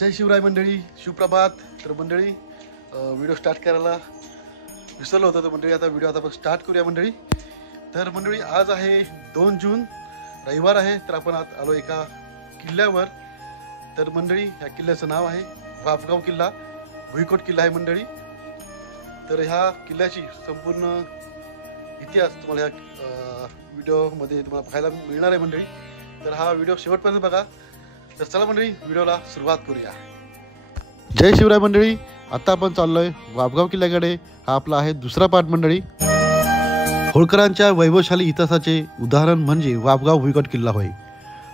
जय शिवराय मंडळी, सुप्रभात। तर मंडळी व्हिडिओ स्टार्ट करायला विसरलो होतो तर मंडळी आता व्हिडिओ आपण स्टार्ट करूया मंडळी। तर मंडळी आज आहे 2 जून, रविवार आहे। तर आपण आज आलो एका किल्ल्यावर। तर मंडळी ह्या किल्ल्याचं नाव आहे वाफगाव किल्ला, भुईकोट किल्ला आहे मंडळी। तर ह्या किल्ल्याची संपूर्ण इतिहास तुम्हाला ह्या व्हिडिओमध्ये तुम्हाला पाहायला मिळणार आहे मंडळी। तर हा व्हिडिओ शेवटपर्यंत बघा। तर चला मंडळी व्हिडिओला सुरुवात करूया। जय शिवराय मंडळी, आता आपण चाललोय वाफगाव किल्ल्याकडे। हा आपला आहे दुसरा पार्ट मंडळी। होळकरांच्या वैभवशाली इतिहासाचे उदाहरण म्हणजे वाफगाव भुईकोट किल्ला होय।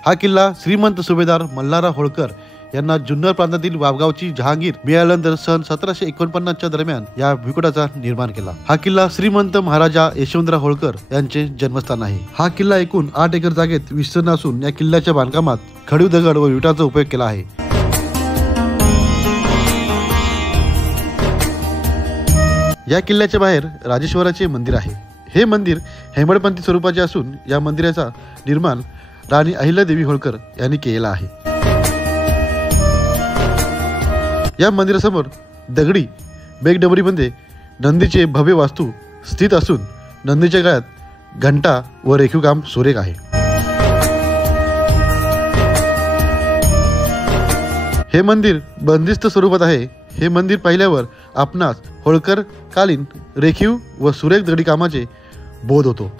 हा किल्ला श्रीमंत सुभेदार मल्हारराव होळकर यांना जुन्नर प्रांतातील वाफगावची जहांगीर मिळाल्यानंतर सन 1749 च्या दरम्यान या भुईकोटाचा निर्माण केला। हा किल्ला श्रीमंत महाराजा यशवंतराव होळकर यांचे जन्मस्थान आहे। हा किल्ला एकूण 8 एकर जागेत विस्तीर्ण असून या किल्ल्याच्या बांधकामात खडीव दगड व विटाचा उपयोग केला आहे। या किल्ल्याच्या बाहेर राजेश्वराचे मंदिर आहे। हे मंदिर हेमाडपंथी स्वरूपाचे असून या मंदिराचा निर्माण राणी अहिल्यादेवी होळकर यांनी केलेला आहे। या मंदिरासमोर दगडी मेघडबरीमध्ये नंदीचे भव्य वास्तू स्थित असून नंदीच्या गळ्यात घंटा व रेखीव काम सुरेख आहे। हे मंदिर बंदिस्त स्वरूपात आहे। हे मंदिर पाहिल्यावर आपणास होळकर कालीन रेखीव व सुरेख दगडी कामाचे बोध होतो।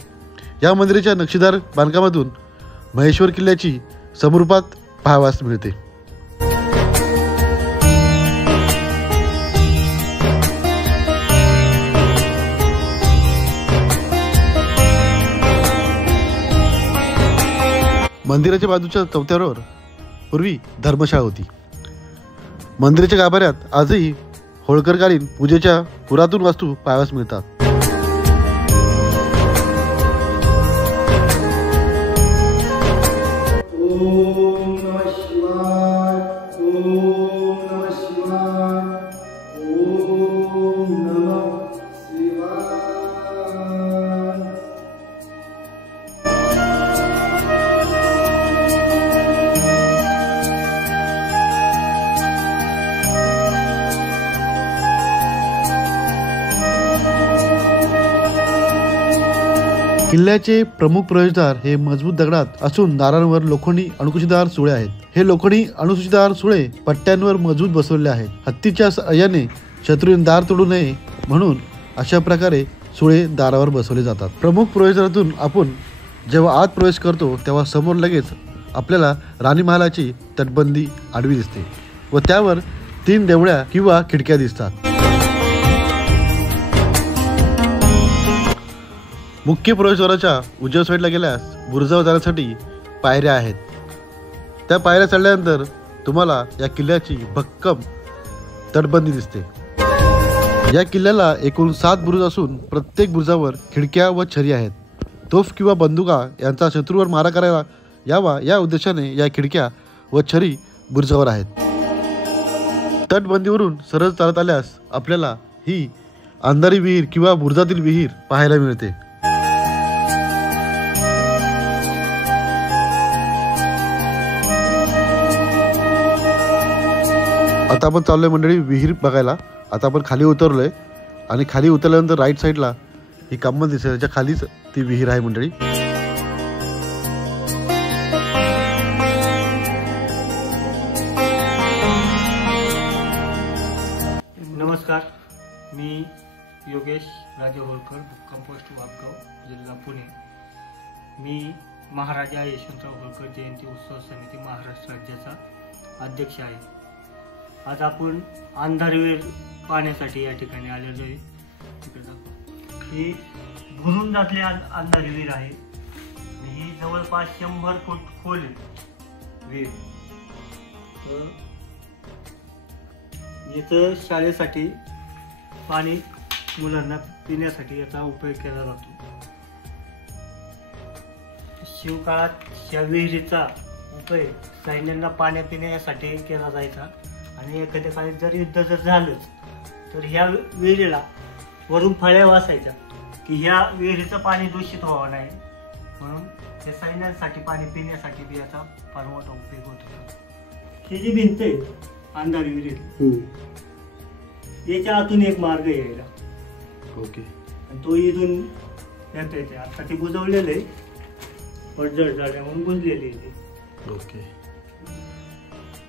या मंदिराच्या नक्षीदार बांधकामातून महेश्वर किल्ल्याची समरूपात पाहावयास मिळते। मंदिराच्या बाजूच्या चौथऱ्यावर पूर्वी धर्मशाळा होती। मंदिराच्या गाभाऱ्यात आजही होळकरकालीन पूजेच्या पुरातन वस्तू पाहावयास मिळतात। किल्ल्याचे प्रमुख प्रवेशद्वार हे मजबूत दगडात असून दारांवर लोखंडी अणुकुचीदार सुळे आहेत। हे लोखंडी अणुकुचीदार सुळे पट्ट्यांवर मजबूत बसवलेले आहेत। हत्तीच्या साहाय्याने शत्रूने दार तोडू नये म्हणून अशा प्रकारे सुळे दारावर बसवले जातात। प्रमुख प्रवेशद्वारातून आपण जेव्हा आत प्रवेश करतो तेव्हा समोर लगेच आपल्याला राणी महालाची तटबंदी आडवी दिसते व त्यावर 3 देवळ्या किंवा खिडक्या दिसतात। मुख्य प्रवेशद्वाराच्या उजव्या साईडला गेल्यास बुरुजावर जाण्यासाठी पायऱ्या आहेत। त्या पायऱ्या चढल्यानंतर तुम्हाला या किल्ल्याची भक्कम तटबंदी दिसते। या किल्ल्याला एकूण 7 बुरुज असून प्रत्येक बुरुजावर खिडक्या व छरी आहेत। तोफ किंवा बंदुका यांचा शत्रूवर मारा करायला यावा या उद्देशाने या खिडक्या व छरी बुरुजावर आहेत। तटबंदीवरून सरळ चालत आल्यास आपल्याला ही अंधारी विहीर किंवा बुरुजातील विहीर पाहायला मिळते। आता आपण चाललोय मंडळी विहीर बघायला। आता आपण खाली उतरलोय आणि खाली उतरल्यानंतर राईट साईडला ही कमान दिसेल, त्याच्या खालीच ती विहीर आहे मंडळी। नमस्कार, मी योगेश राजे होळकर, कंपोस्ट वाफगाव, जिल्हा पुणे। मी महाराजा यशवंतराव होळकर जयंती उत्सव समिती महाराष्ट्र राज्याचा अध्यक्ष आहे। आज आपण अंधारी विहीर पाहण्यासाठी या ठिकाणी आलेलो आहे। ही भरून जातली अंधारी विहीर आहे। ही जवळपास 100 फूट खोल विहीर। इथं शाळेसाठी पाणी मुलांना पिण्यासाठी याचा उपयोग केला जातो। शिवकाळात या विहिरीचा उपयोग सैन्यांना पाणी पिण्यासाठी केला जायचा आणि एखाद्या काळी जर युद्ध जर झालंच तर ह्या विहिरीला वरून फळ्या वासायच्या की ह्या विहिरीचं पाणी दूषित व्हावं नाही म्हणून हे सैन्यांसाठी पाणी पिण्यासाठी बी याचा फार मोठा उपयोग होतो। ही जी भिंत आहे अंधारी विहीर याच्या आतून एक मार्ग यायला. ओके. आणि तो इथून येता येते. आता ते बुजवलेलं आहे, पडझड झाल्या म्हणून बुजलेली आहे. ओके.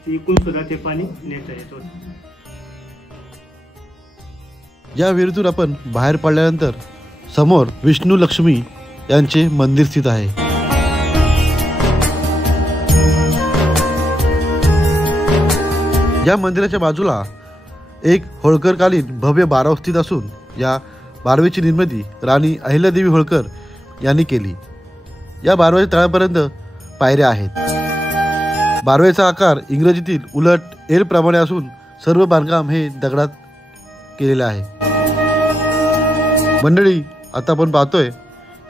इकडून सुद्धा ते पाणी नेता येतो. या विहिरीतून आपण बाहेर पडल्यानंतर समोर विष्णू लक्ष्मी यांचे मंदिर स्थित आहे. या मंदिराच्या बाजूला एक होळकरकालीन भव्य बारव स्थित असून या बारवेची निर्मिती राणी अहिल्यादेवी होळकर यांनी केली. या बारवेच्या तळापर्यंत पायऱ्या आहेत. बारवेचा आकार इंग्रजीतील उलट एल प्रमाणे असून सर्व बांधकाम हे दगडात केलेले आहे. मंडळी, आता आपण पाहतोय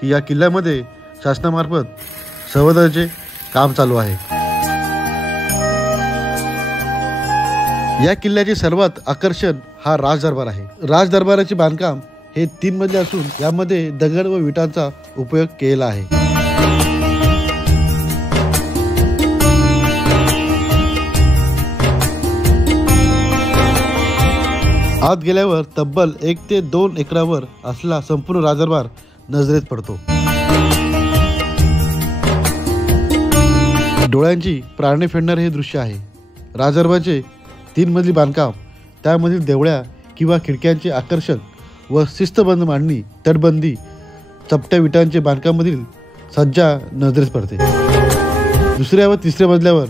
की या किल्ल्यामध्ये शासनामार्फत संवर्धनाचे काम चालू आहे. या किल्ल्याचे सर्वात आकर्षण हा राजदरबार आहे. राजदरबाराचे बांधकाम हे 3 मजले असून यामध्ये दगड व विटांचा उपयोग केला आहे. आत गेल्यावर तब्बल 1 ते 2 एकरावर असलेला संपूर्ण राजदरबार नजरेत पडतो. डोळ्यांची प्राणी फेडणारे हे दृश्य आहे. राजदरबाराचे 3 मजली बांधकाम, त्यामधील देवळ्या किंवा खिडक्यांचे आकर्षण व शिस्तबद्ध मांडणी, तटबंदी, चपट्या विटांचे बांधकामामधील सज्जा नजरेस पडते. दुसऱ्या व तिसऱ्या मजल्यावर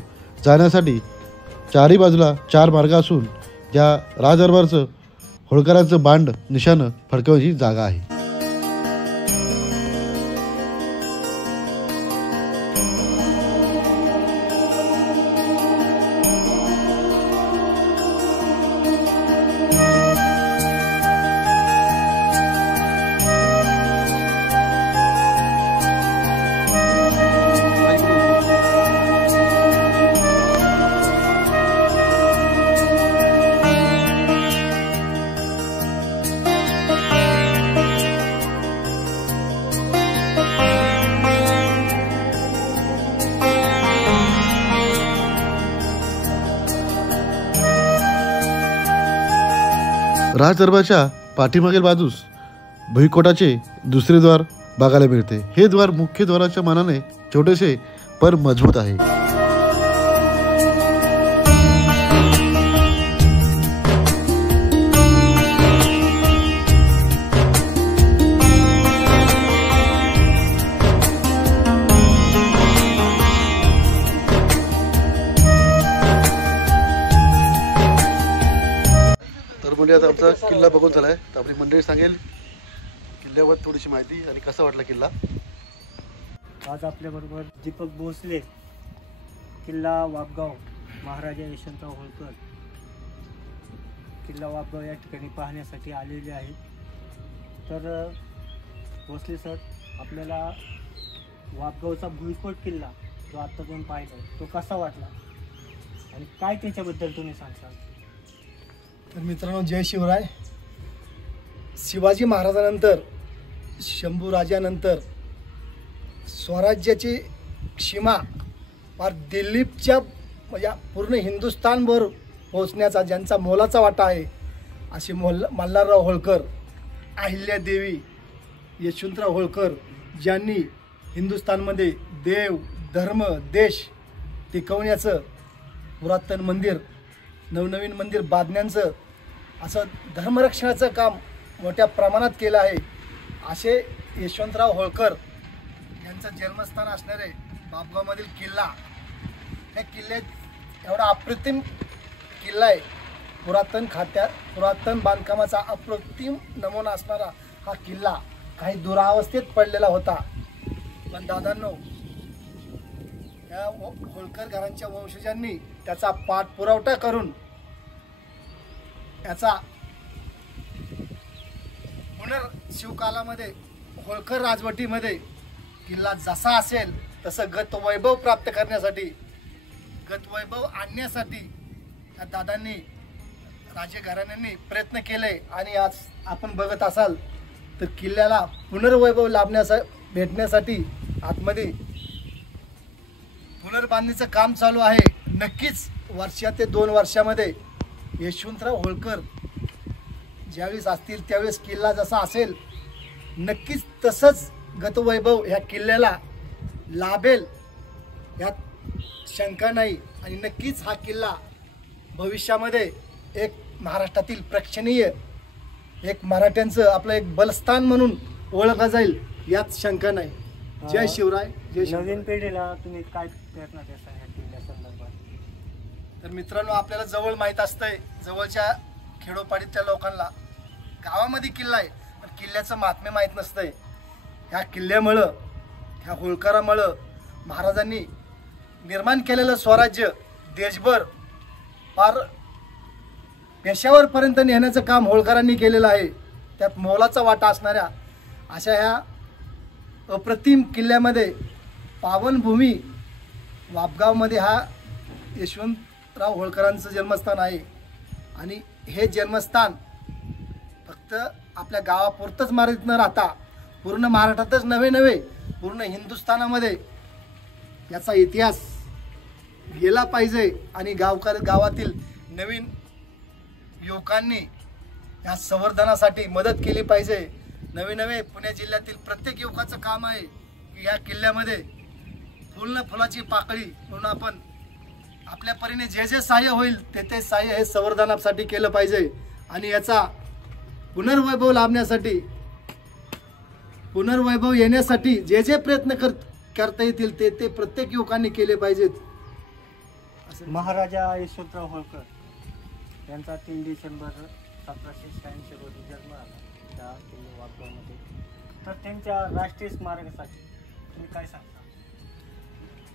जाण्यासाठी चारही बाजूला 4 मार्ग असून या राजदरबारचं होळकरांचं बांड निशाणं फडकवण्याची जागा आहे. राजदरबाराच्या पाठीमागील बाजूस भुईकोटाचे दुसरे द्वार बघायला मिळते. हे द्वार मुख्य द्वाराच्या मानाने छोटेसे पण मजबूत आहे. आता आमचा किल्ला बघून झालाय, तर आपली मंडळी सांगेल किल्ल्यावर थोडीशी माहिती आणि कसा वाटला किल्ला. आज आपल्याबरोबर दीपक भोसले, किल्ला वापगाव, महाराजा यशवंतराव होळकर किल्ला वापगाव या ठिकाणी पाहण्यासाठी आलेले आहेत. तर भोसले सर, आपल्याला वापगावचा भुईकोट किल्ला जो आत्तापर्यंत पाहिला तो कसा वाटला आणि काय त्याच्याबद्दल तुम्ही सांगता? तर मित्रांनो, जय शिवराय. शिवाजी महाराजानंतर, शंभू राजानंतर स्वराज्याची सीमा फार दिल्लीच्या म्हणजे पूर्ण हिंदुस्थानभर पोहोचण्याचा ज्यांचा मोलाचा वाटा आहे असे मल्हारराव होळकर, अहिल्यादेवी, यशवंतराव होळकर, ज्यांनी हिंदुस्थानमध्ये देव, धर्म, देश टिकवण्याचं पुरातन मंदिर, नवनवीन मंदिर बांधण्याचं असं धर्मरक्षणाचं काम मोठ्या प्रमाणात केलं आहे. असे यशवंतराव होळकर यांचं जन्मस्थान असणारे वापगावमधील किल्ला, त्या किल्ल्यात एवढा अप्रतिम किल्ला आहे. पुरातन बांधकामाचा अप्रतिम नमुना असणारा हा किल्ला काही दुरावस्थेत पडलेला होता. पण दादांनो, या होळकर घरांच्या वंशजांनी त्याचा पाठपुरावठा करून याचा पुनर्शिवकालामध्ये होळकर राजवटीमध्ये किल्ला जसा असेल तसं गतवैभव प्राप्त करण्यासाठी, गतवैभव आणण्यासाठी या दादांनी, राजघराण्यांनी प्रयत्न केले. आणि आज आपण बघत असाल तर किल्ल्याला पुनर्वैभव भेटण्यासाठी आतमध्ये पुनर्बांधणीचं काम चालू आहे. नक्कीच वर्षा ते 2 वर्षामध्ये यशवंतराव होळकर ज्यावेळेस असतील त्यावेळेस किल्ला जसा असेल नक्कीच तसंच गतवैभव ह्या किल्ल्याला लाभेल यात शंका नाही. आणि नक्कीच हा किल्ला भविष्यामध्ये एक महाराष्ट्रातील प्रेक्षणीय एक मराठ्यांचं आपलं एक बलस्थान म्हणून ओळखला जाईल यात शंका नाही. जय शिवराय, जय शिवराय. नवीन पिढीला तुम्ही काय प्रयत्न करता ह्या किल्ल्या संदर्भात? तर मित्रांनो, आपल्याला जवळ माहीत असतंय, जवळच्या खेडोपाडीतल्या लोकांना गावामध्ये किल्ला आहे पण किल्ल्याचं महात्म्य माहीत नसतंय. ह्या किल्ल्यामुळं, ह्या होळकरामुळं महाराजांनी निर्माण केलेलं स्वराज्य देशभर फार पेशावरपर्यंत नेण्याचं काम होळकरांनी केलेलं आहे. त्यात मोलाचा वाटा असणाऱ्या अशा ह्या अप्रतिम किल्ल्यामध्ये पावनभूमी वापगावमध्ये हा यशवंतराव होळकरांचं जन्मस्थान आहे. आणि हे जन्मस्थान फक्त आपल्या गावापुरतंच मर्यादित न राहता पूर्ण महाराष्ट्रातच नव्हे पूर्ण हिंदुस्थानामध्ये याचा इतिहास गेला पाहिजे. आणि गावातील नवीन युवकांनी या संवर्धनासाठी मदत केली पाहिजे. नवे पुणे जिल्ह्यातील प्रत्येक युवकाचं काम आहे की या किल्ल्यामध्ये फुलाची पाकळी म्हणून आपण आपल्या परीने जे सहाय्य होईल ते सहाय्य हे संवर्धनासाठी केलं पाहिजे. आणि याचा पुनर्वैभव लाभण्यासाठी, पुनर्वैभव येण्यासाठी जे प्रयत्न करता येतील ते प्रत्येक युवकांनी केले पाहिजेत. महाराजा यशवंतराव होळकर यांचा 3 डिसेंबर 1786 रोजी जन्म झाला त्या किल्ले वापगावमध्ये. तर त्यांच्या राष्ट्रीय स्मारकासाठी तुम्ही काय सांगता?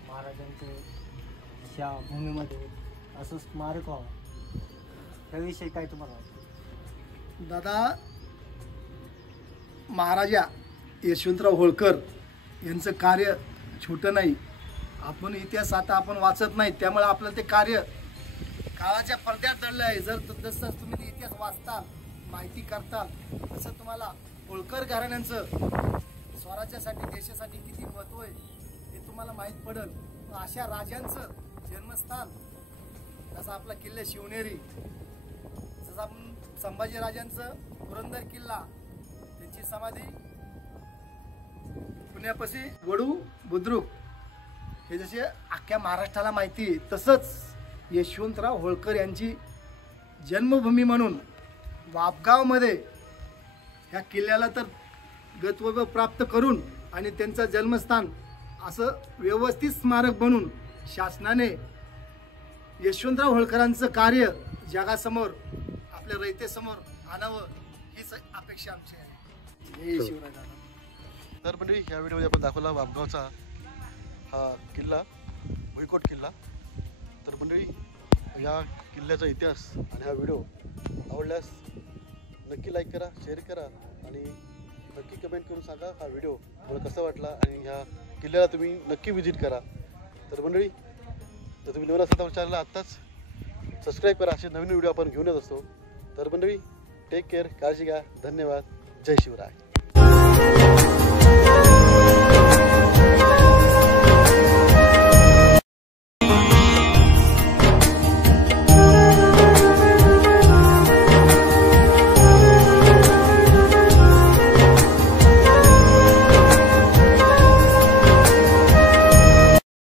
महाराजांचे या भूमीमध्ये असं स्मारक व्हावं याविषयी काय तुम्हाला वाटतं? दादा, महाराजा यशवंतराव होळकर यांचं कार्य छोटं नाही. आपण इतिहास आता आपण वाचत नाही त्यामुळे आपलं ते कार्य काळाच्या पडद्यात दडलं आहे. जसं तुम्ही इतिहास वाचताल, माहिती करताल तसं तुम्हाला होळकर घराण्यांचं स्वराज्यासाठी, देशासाठी किती महत्त्व आहे हे तुम्हाला माहीत पडेल. अशा राजांचं जन्मस्थान जसं आपला किल्ला शिवनेरी, जसं आपण संभाजीराजांचं पुरंदर किल्ला, त्यांची समाधी पुण्यापाशी वडू बुद्रुक, हे जसे अख्ख्या महाराष्ट्राला माहिती आहे तसंच यशवंतराव होळकर यांची जन्मभूमी म्हणून वापगावमध्ये ह्या किल्ल्याला तर गतवैभव प्राप्त करून आणि त्यांचं जन्मस्थान असं व्यवस्थित स्मारक बनवून शासनाने यशवंतराव होळकरांचं कार्य जगासमोर, आपल्या रयतेसमोर आणावं हीच अपेक्षा आमची आहे. जय शिवराय दादा. तर म्हणजे ह्या व्हिडिओमध्ये आपण दाखवला वापगावचा हा किल्ला, भुईकोट किल्ला. तर मंडळी, या किल्ल्याचा इतिहास आणि हा व्हिडिओ आवडल्यास नक्की लाईक करा, शेअर करा आणि नक्की कमेंट करून सांगा हा व्हिडिओ तुम्हाला कसा वाटला आणि ह्या किल्ल्याला तुम्ही नक्की व्हिजिट करा. तर मंडळी, जर तुम्ही नवीन असाल तर चॅनलला आत्ताच सबस्क्राईब करा. असे नवीन व्हिडिओ आपण घेऊन येत असतो. तर मंडळी, टेक केअर, काळजी घ्या, धन्यवाद, जय शिवराय.